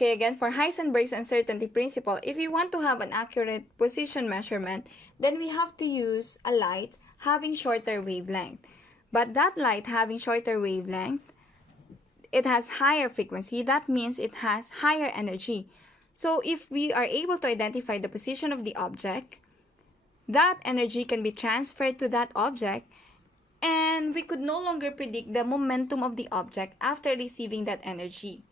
Okay, again, for Heisenberg's uncertainty principle, if we want to have an accurate position measurement, then we have to use a light having shorter wavelength. But that light having shorter wavelength, it has higher frequency. That means it has higher energy. So if we are able to identify the position of the object, that energy can be transferred to that object, and we could no longer predict the momentum of the object after receiving that energy.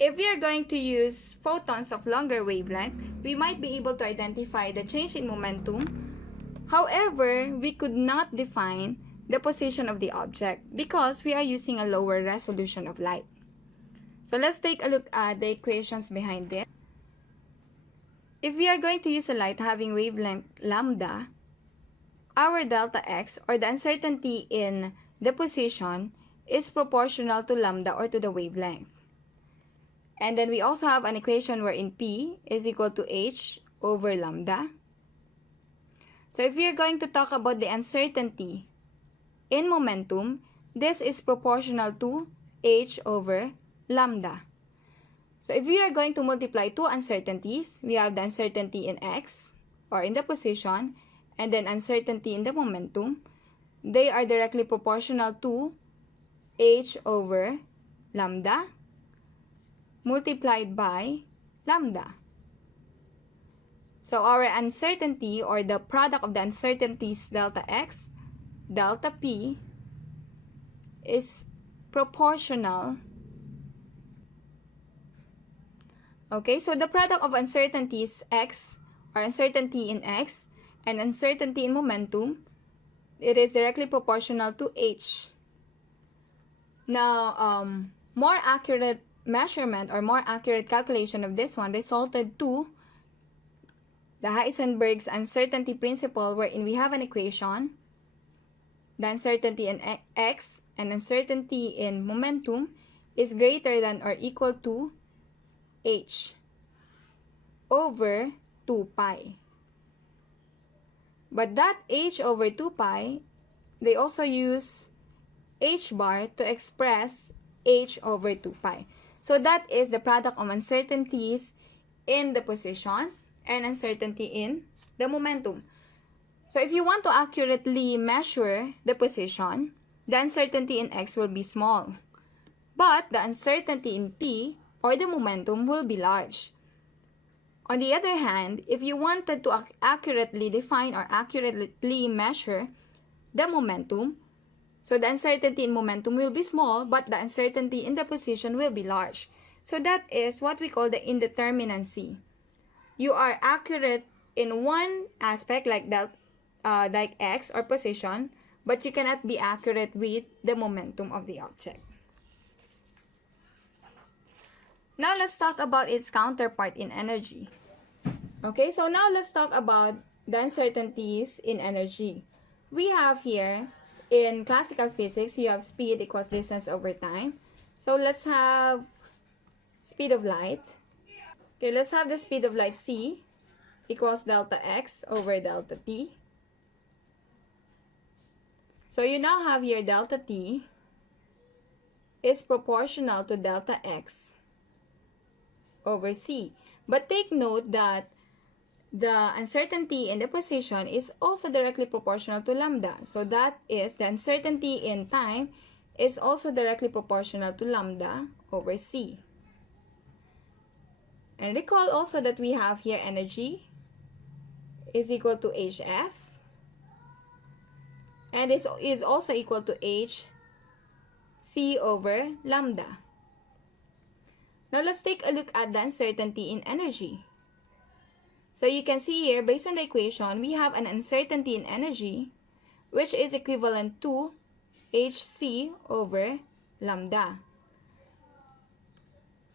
If we are going to use photons of longer wavelength, we might be able to identify the change in momentum. However, we could not define the position of the object because we are using a lower resolution of light. So let's take a look at the equations behind this. If we are going to use a light having wavelength lambda, our delta x, or the uncertainty in the position, is proportional to lambda, or to the wavelength. And then we also have an equation wherein P is equal to h over lambda. So if we are going to talk about the uncertainty in momentum, this is proportional to h over lambda. So if we are going to multiply two uncertainties, we have the uncertainty in x, or in the position, and then uncertainty in the momentum. They are directly proportional to h over lambda multiplied by lambda. So our uncertainty, or the product of the uncertainties delta x, delta p, is proportional. Okay, so the product of uncertainties x, or uncertainty in x, and uncertainty in momentum, it is directly proportional to h. Now, more accurate measurement or more accurate calculation of this one resulted to the Heisenberg's uncertainty principle, wherein we have an equation, the uncertainty in x and uncertainty in momentum is greater than or equal to h over 2 pi. But that h over 2 pi, they also use h bar to express h over 2 pi. So that is the product of uncertainties in the position and uncertainty in the momentum. So if you want to accurately measure the position, the uncertainty in x will be small, but the uncertainty in p, or the momentum, will be large. On the other hand, if you wanted to accurately define or accurately measure the momentum, so the uncertainty in momentum will be small, but the uncertainty in the position will be large. So that is what we call the indeterminacy. You are accurate in one aspect, like x or position, but you cannot be accurate with the momentum of the object. Now let's talk about its counterpart in energy. Okay, so now let's talk about the uncertainties in energy. We have here, in classical physics, you have speed equals distance over time. So let's have speed of light. Okay, let's have the speed of light c equals delta x over delta t. So you now have here delta t is proportional to delta x over c. But take note that the uncertainty in the position is also directly proportional to lambda. So that is, the uncertainty in time is also directly proportional to lambda over c. And recall also that we have here energy is equal to hf, and this is also equal to h c over lambda. Now let's take a look at the uncertainty in energy. So you can see here, based on the equation, we have an uncertainty in energy, which is equivalent to hc over lambda.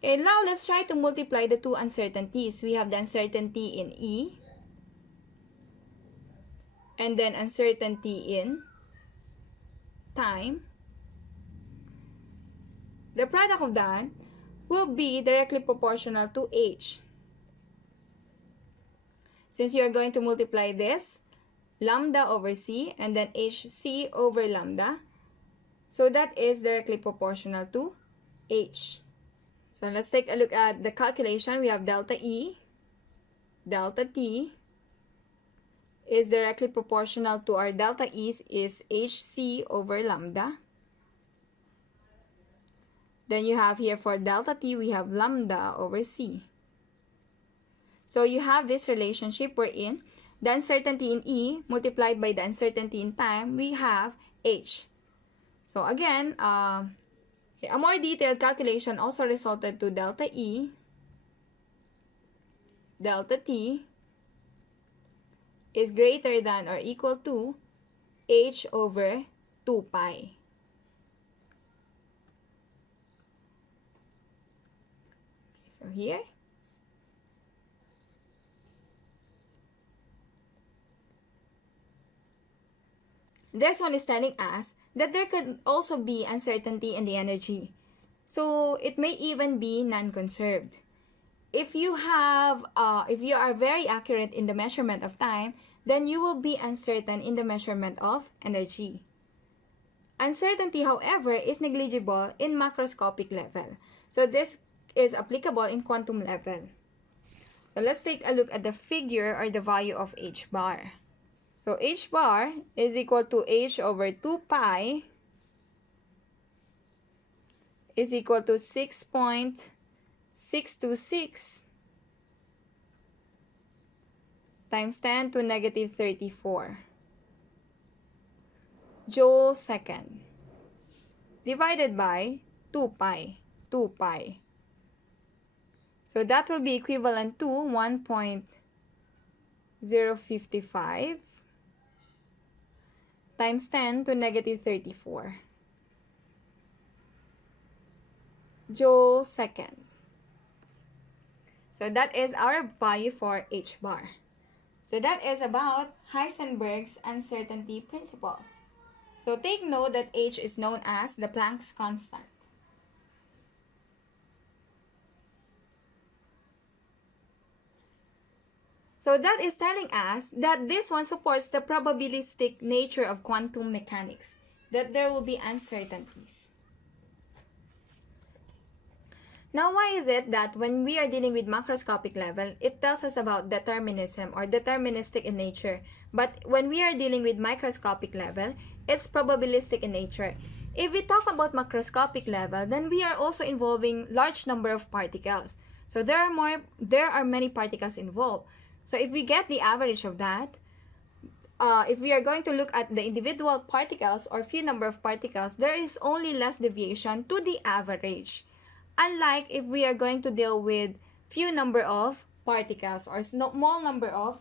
Okay, now let's try to multiply the two uncertainties. We have the uncertainty in E, and then uncertainty in time. The product of that will be directly proportional to h. Since you are going to multiply this, lambda over c, and then hc over lambda, so that is directly proportional to h. So let's take a look at the calculation. We have delta E, delta T is directly proportional to our delta E is hc over lambda. Then you have here for delta T, we have lambda over c. So you have this relationship wherein the uncertainty in E multiplied by the uncertainty in time, we have h. So again, a more detailed calculation also resulted to delta E, delta T is greater than or equal to h over 2 pi. So here, this one is telling us that there could also be uncertainty in the energy. So it may even be non-conserved. If you are very accurate in the measurement of time, then you will be uncertain in the measurement of energy. Uncertainty, however, is negligible in macroscopic level. So this is applicable in quantum level. So let's take a look at the figure or the value of h bar. So h bar is equal to h over 2 pi is equal to 6.626 times 10 to negative 34 joule second divided by 2 pi. So that will be equivalent to 1.055 times 10 to negative 34 joule second. So that is our value for h bar. So that is about Heisenberg's uncertainty principle. So take note that h is known as the Planck's constant. So that is telling us that this one supports the probabilistic nature of quantum mechanics, that there will be uncertainties. Now, why is it that when we are dealing with macroscopic level, it tells us about determinism or deterministic in nature, but when we are dealing with microscopic level, it's probabilistic in nature? If we talk about macroscopic level, then we are also involving large number of particles. So there are many particles involved. So if we get the average of that, if we are going to look at the individual particles or few number of particles, there is only less deviation to the average. Unlike if we are going to deal with few number of particles or small number of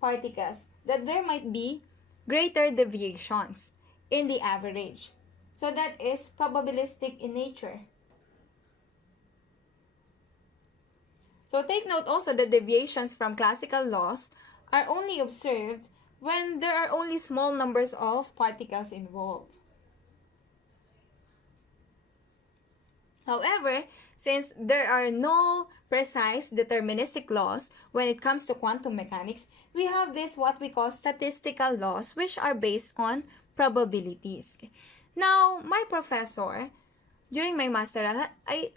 particles, that there might be greater deviations in the average. So that is probabilistic in nature. So take note also that deviations from classical laws are only observed when there are only small numbers of particles involved. However, since there are no precise deterministic laws when it comes to quantum mechanics, we have this what we call statistical laws, which are based on probabilities. Now, my professor, during my master, I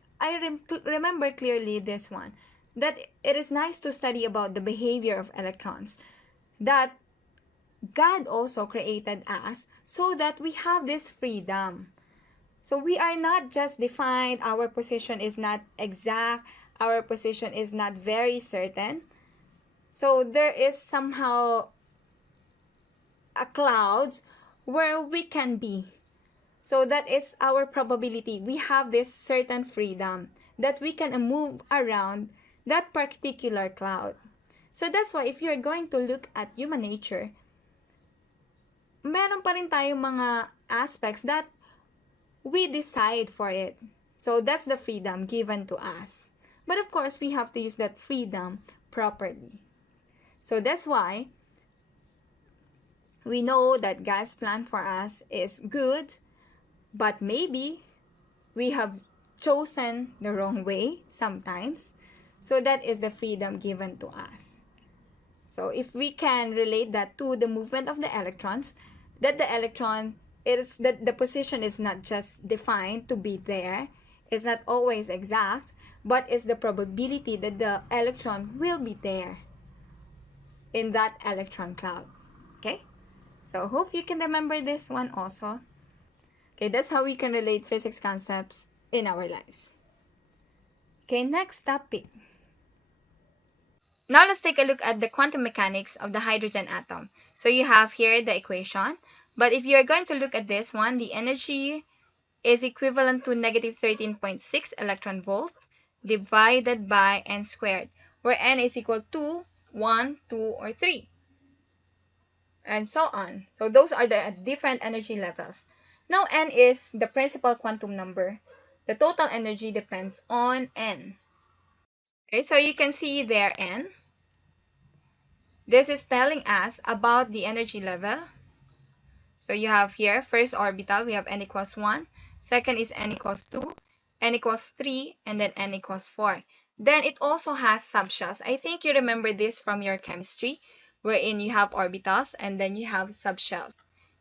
remember clearly this one, that it is nice to study about the behavior of electrons, that God also created us so that we have this freedom. So we are not just defined, our position is not exact, our position is not very certain. So there is somehow a cloud where we can be. So that is our probability. We have this certain freedom that we can move around that particular cloud. So that's why if you're going to look at human nature, meron pa rin tayong mga aspects that we decide for it. So that's the freedom given to us. But of course, we have to use that freedom properly. So that's why we know that God's plan for us is good, but maybe we have chosen the wrong way sometimes. So that is the freedom given to us. So if we can relate that to the movement of the electrons, that the electron, the position is not just defined to be there, it's not always exact, but is the probability that the electron will be there in that electron cloud. Okay, so hope you can remember this one also. Okay, that's how we can relate physics concepts in our lives. Okay, next topic. Now let's take a look at the quantum mechanics of the hydrogen atom. So you have here the equation, but if you're going to look at this one, the energy is equivalent to negative 13.6 electron volt divided by n squared, where n is equal to 1, 2, or 3, and so on. So those are the different energy levels. Now n is the principal quantum number. The total energy depends on n. Okay, so you can see there n. This is telling us about the energy level. So you have here, first orbital, we have n equals 1. Second is n equals 2, n equals 3, and then n equals 4. Then it also has subshells. I think you remember this from your chemistry, wherein you have orbitals and then you have subshells.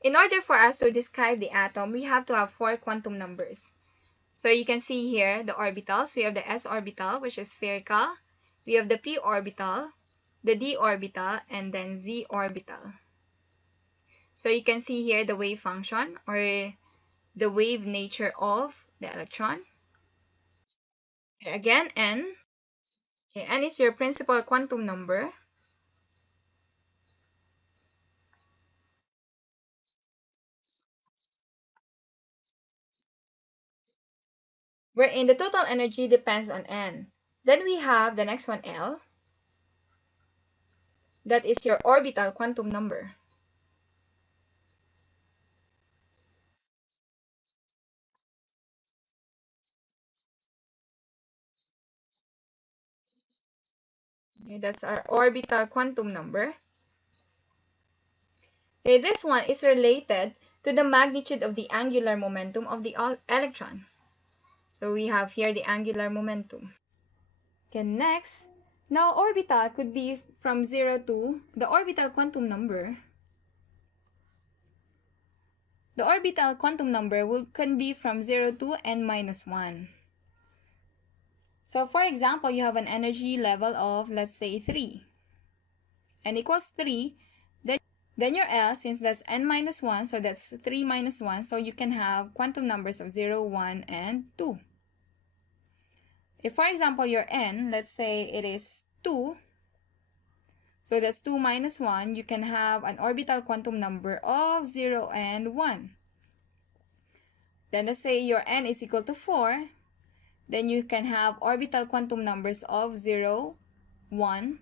In order for us to describe the atom, we have to have 4 quantum numbers. So you can see here the orbitals. We have the s orbital, which is spherical. We have the p orbital, the d orbital, and then z orbital. So you can see here the wave function, or the wave nature of the electron. Again, n. Okay, n is your principal quantum number. Wherein the total energy depends on n. Then we have the next one, L. That is your orbital quantum number. Okay, that's our orbital quantum number. Okay, this one is related to the magnitude of the angular momentum of the electron. So we have here the angular momentum. Okay, next. Now orbital could be from 0 to the orbital quantum number. The orbital quantum number can be from 0 to n minus 1. So for example, you have an energy level of, let's say, 3. N equals 3. Then your L, since that's n minus 1, so that's 3 minus 1. So you can have quantum numbers of 0, 1, and 2. If, for example, your n, let's say it is 2, so that's 2 minus 1, you can have an orbital quantum number of 0 and 1. Then let's say your n is equal to 4, then you can have orbital quantum numbers of 0, 1,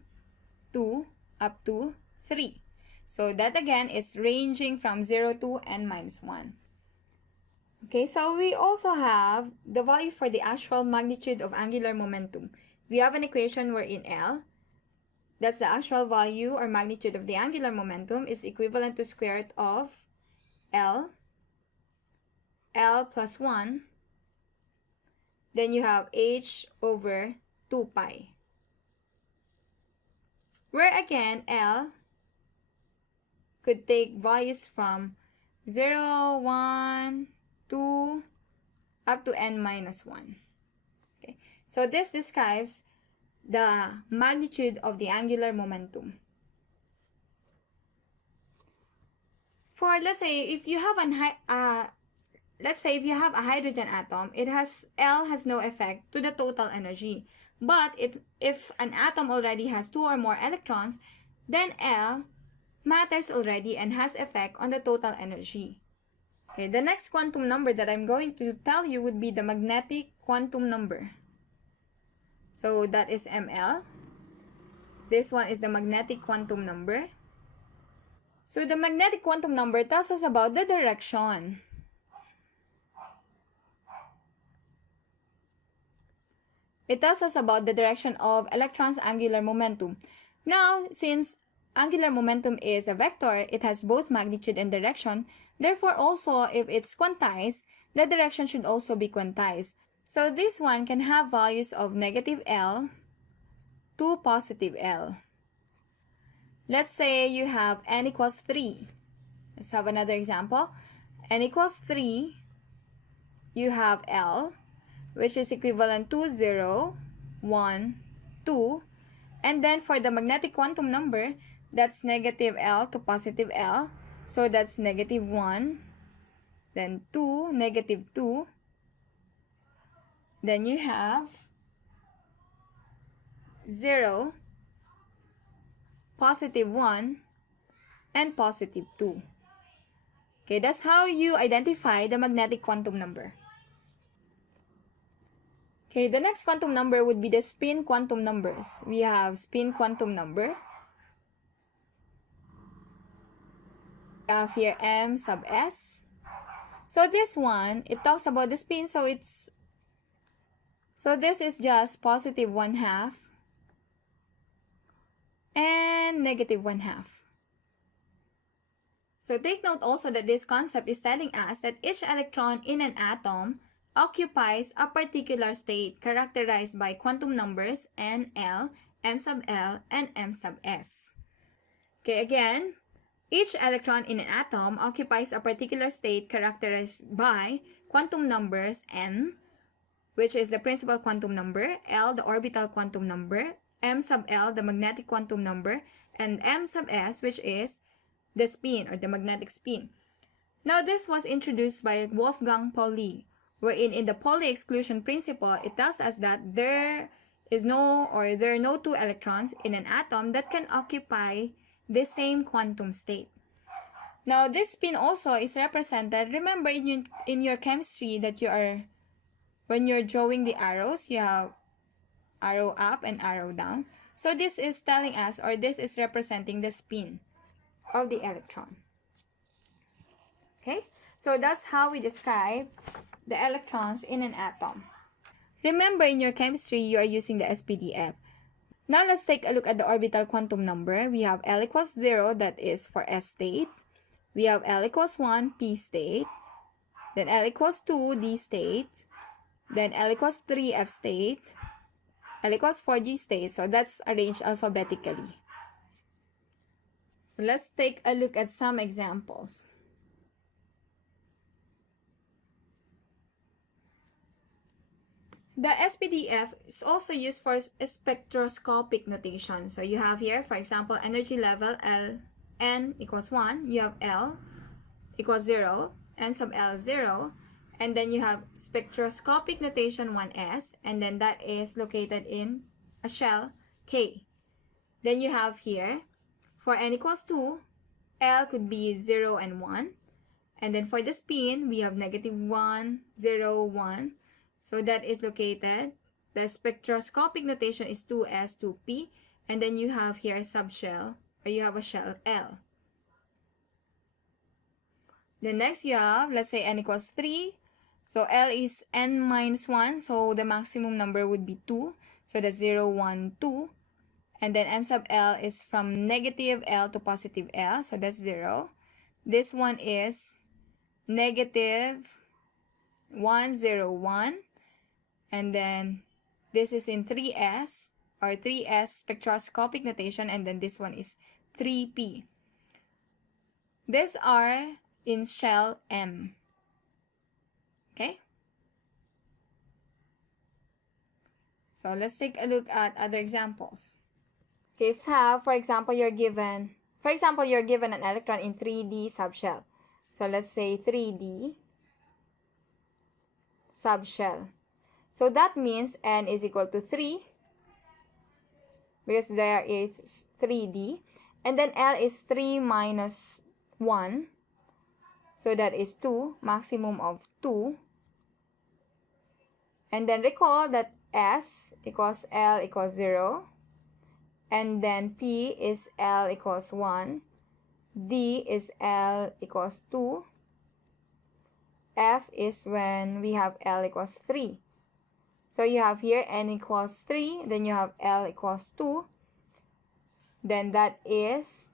2, up to 3. So that again is ranging from 0 to n minus 1. Okay, so we also have the value for the actual magnitude of angular momentum. We have an equation wherein L, that's the actual value or magnitude of the angular momentum, is equivalent to square root of L plus 1. Then you have h over 2 pi. Where again, L could take values from 0, 1, 2, up to n minus 1. Okay, so this describes the magnitude of the angular momentum. For, let's say, if you have a hydrogen atom, L has no effect to the total energy. But if an atom already has 2 or more electrons, then L matters already and has effect on the total energy. Okay, the next quantum number that I'm going to tell you would be the magnetic quantum number. So that is ML. This one is the magnetic quantum number. So the magnetic quantum number tells us about the direction. It tells us about the direction of electrons' angular momentum. Now, since angular momentum is a vector, it has both magnitude and direction. Therefore, also, if it's quantized, the direction should also be quantized. So this one can have values of negative L to positive L. Let's say you have n equals 3. Let's have another example. N equals 3, you have L, which is equivalent to 0, 1, 2. And then for the magnetic quantum number, that's negative L to positive L. So that's negative 1, then 2, negative 2. Then you have 0, positive 1, and positive 2. Okay, that's how you identify the magnetic quantum number. Okay, the next quantum number would be the spin quantum numbers. We have spin quantum number. We have here m sub s. So this one, it talks about the spin, so this is just positive 1/2 and negative 1/2. So take note also that this concept is telling us that each electron in an atom occupies a particular state characterized by quantum numbers n, l, m sub l, and m sub s. Okay, again, each electron in an atom occupies a particular state characterized by quantum numbers n, which is the principal quantum number, l, the orbital quantum number, m sub l, the magnetic quantum number, and m sub s, which is the spin or the magnetic spin. Now, this was introduced by Wolfgang Pauli, wherein in the Pauli exclusion principle, it tells us that there are no two electrons in an atom that can occupy the same quantum state. Now, this spin also is represented, remember in your chemistry that when you're drawing the arrows, you have arrow up and arrow down. So this is telling us, or this is representing the spin of the electron. Okay, so that's how we describe the electrons in an atom. Remember, in your chemistry, you are using the SPDF. Now, let's take a look at the orbital quantum number. We have L equals 0, that is for S state. We have L equals 1, P state. Then L equals 2, D state. Then L equals 3, F state. L equals 4, G state. So that's arranged alphabetically. Let's take a look at some examples. The SPDF is also used for spectroscopic notation. So you have here, for example, energy level N equals 1. You have L equals 0, N sub L 0. And then you have spectroscopic notation 1s. And then that is located in a shell K. Then you have here, for N equals 2, L could be 0 and 1. And then for the spin, we have negative 1, 0, 1. So that is located, the spectroscopic notation is 2s, 2p. And then you have here a subshell, or you have a shell L. Then next you have, let's say N equals 3. So L is N minus 1. So the maximum number would be 2. So that's 0, 1, 2. And then M sub L is from negative L to positive L. So that's 0. This one is negative 1, 0, 1. And then this is in 3s, or 3s spectroscopic notation. And then this one is 3p. These are in shell M. Okay? So let's take a look at other examples. Okay, let's have, for example, you're given an electron in 3D subshell. So let's say 3D subshell. So that means N is equal to 3, because there is 3D. And then L is 3 minus 1. So that is 2, maximum of 2. And then recall that S equals L equals 0. And then P is L equals 1. D is L equals 2. F is when we have L equals 3. So you have here N equals 3. Then you have L equals 2. Then that is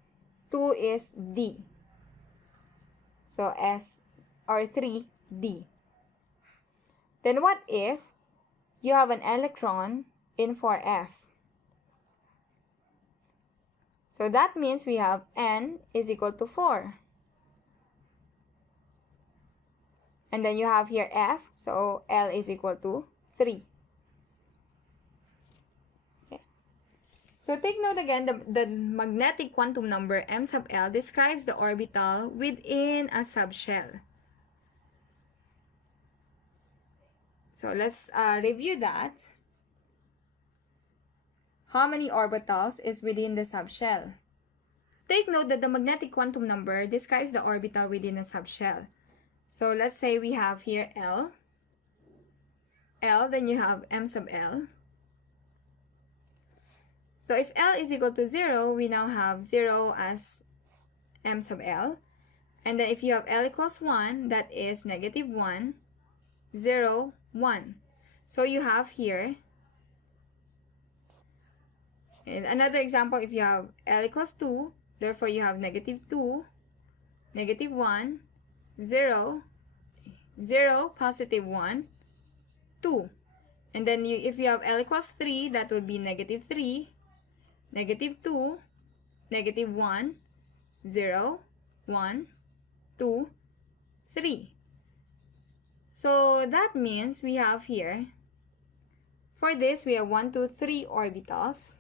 2 is D. So S or 3D. Then what if you have an electron in 4F? So that means we have N is equal to 4. And then you have here F, so L is equal to 3. So take note again, the magnetic quantum number m sub L describes the orbital within a subshell. So let's review that. How many orbitals is within the subshell? Take note that the magnetic quantum number describes the orbital within a subshell. So let's say we have here L, then you have m sub L. So if L is equal to 0, we now have 0 as m sub L. And then if you have L equals 1, that is negative 1, 0, 1. So you have here, in another example, if you have L equals 2, therefore you have negative 2, negative 1, 0, 0, positive 1, 2. And then if you have L equals 3, that would be negative 3, negative 2, negative 1, 0, 1, 2, 3. So that means we have here, for this we have 1, 2, 3 orbitals.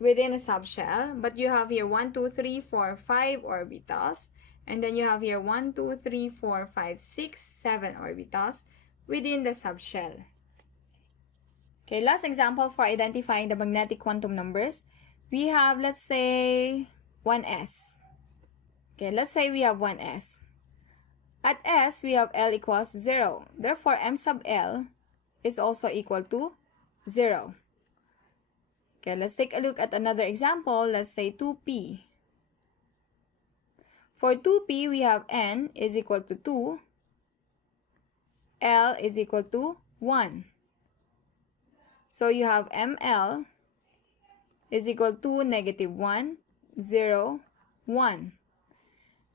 Within a subshell, but you have here 1, 2, 3, 4, 5 orbitals. And then you have here 1, 2, 3, 4, 5, 6, 7 orbitals within the subshell. Okay, last example for identifying the magnetic quantum numbers. We have, let's say, 1s. Okay, let's say we have 1s. At s, we have L equals 0. Therefore, m sub L is also equal to 0. Okay, let's take a look at another example. Let's say 2p. For 2p, we have n is equal to 2. L is equal to 1. So you have ml is equal to negative 1, 0, 1.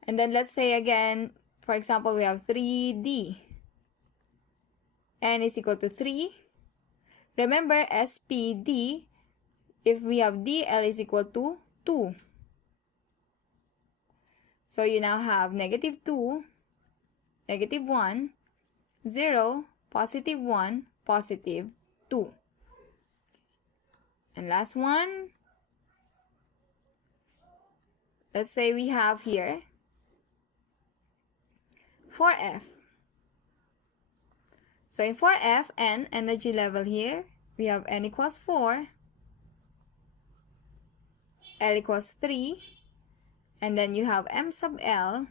And then let's say again, for example, we have 3d. N is equal to 3. Remember, SPD, if we have dl is equal to 2. So you now have negative 2, negative 1, 0, positive 1, positive 2. And last one, let's say we have here 4f. So in 4f, n, energy level here, we have n equals 4, L equals 3, and then you have m sub L,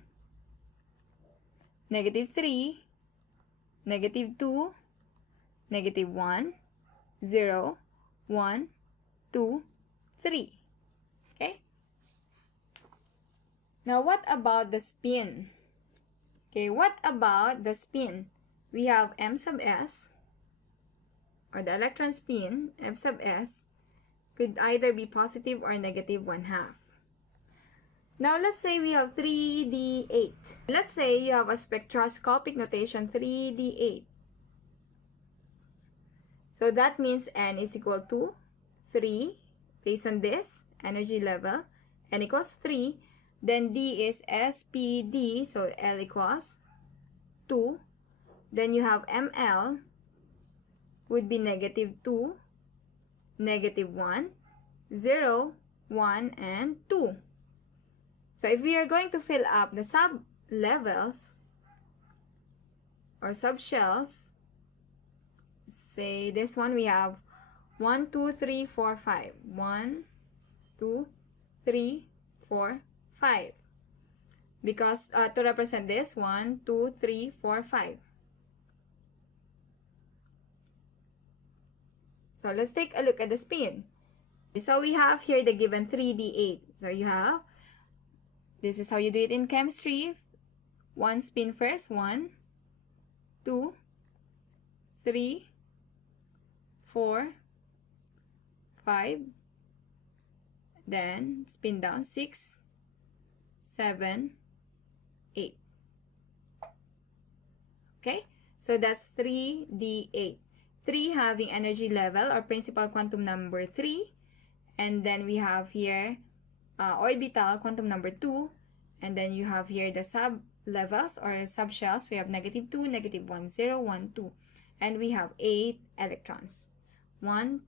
negative 3, negative 2, negative 1, 0, 1, 2, 3. Okay? Now, what about the spin? Okay, what about the spin? We have m sub s, or the electron spin, m sub s, could either be positive or negative 1/2. Now, let's say we have 3d8. Let's say you have a spectroscopic notation 3d8. So that means n is equal to 3, based on this energy level, n equals 3. Then d is SPD, so L equals 2. Then you have ml would be negative 2, negative 1, 0, 1, and 2. So if we are going to fill up the sub-levels or subshells, say this one, we have 1, 2, 3, 4, 5. 1, 2, 3, 4, 5. Because to represent this, 1, 2, 3, 4, 5. So let's take a look at the spin. So we have here the given 3d8. So you have, this is how you do it in chemistry. One spin first. 1, 2, 3, 4, 5. Then spin down 6, 7, 8. Okay, so that's 3d8. 3 having energy level or principal quantum number 3. And then we have here orbital quantum number 2. And then you have here the sub levels or subshells. We have -2, -1, 0, 1, 2. And we have 8 electrons. 1,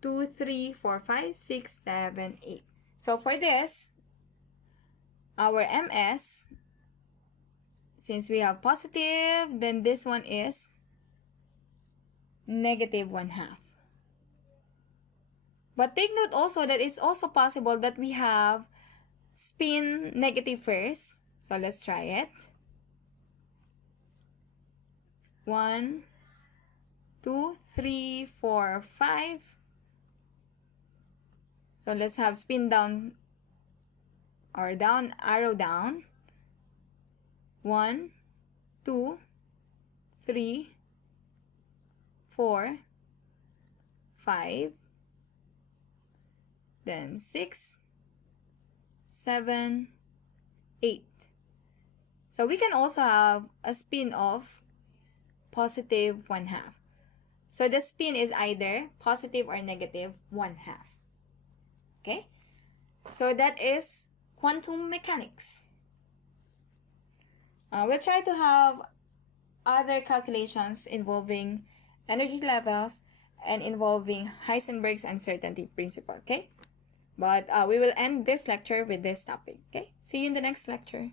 2, 3, 4, 5, 6, 7, 8. So for this, our MS, since we have positive, then this one is -1/2. But take note also that it's also possible that we have spin negative first. So let's try it. 1, 2, 3, 4, 5. So let's have spin down or down, arrow down. 1, 2, 3, 4, 5. Then 6, 7, 8. So we can also have a spin of +1/2. So the spin is either positive or -1/2. Okay? So that is quantum mechanics. We'll try to have other calculations involving energy levels and involving Heisenberg's uncertainty principle. Okay? But we will end this lecture with this topic. Okay? See you in the next lecture.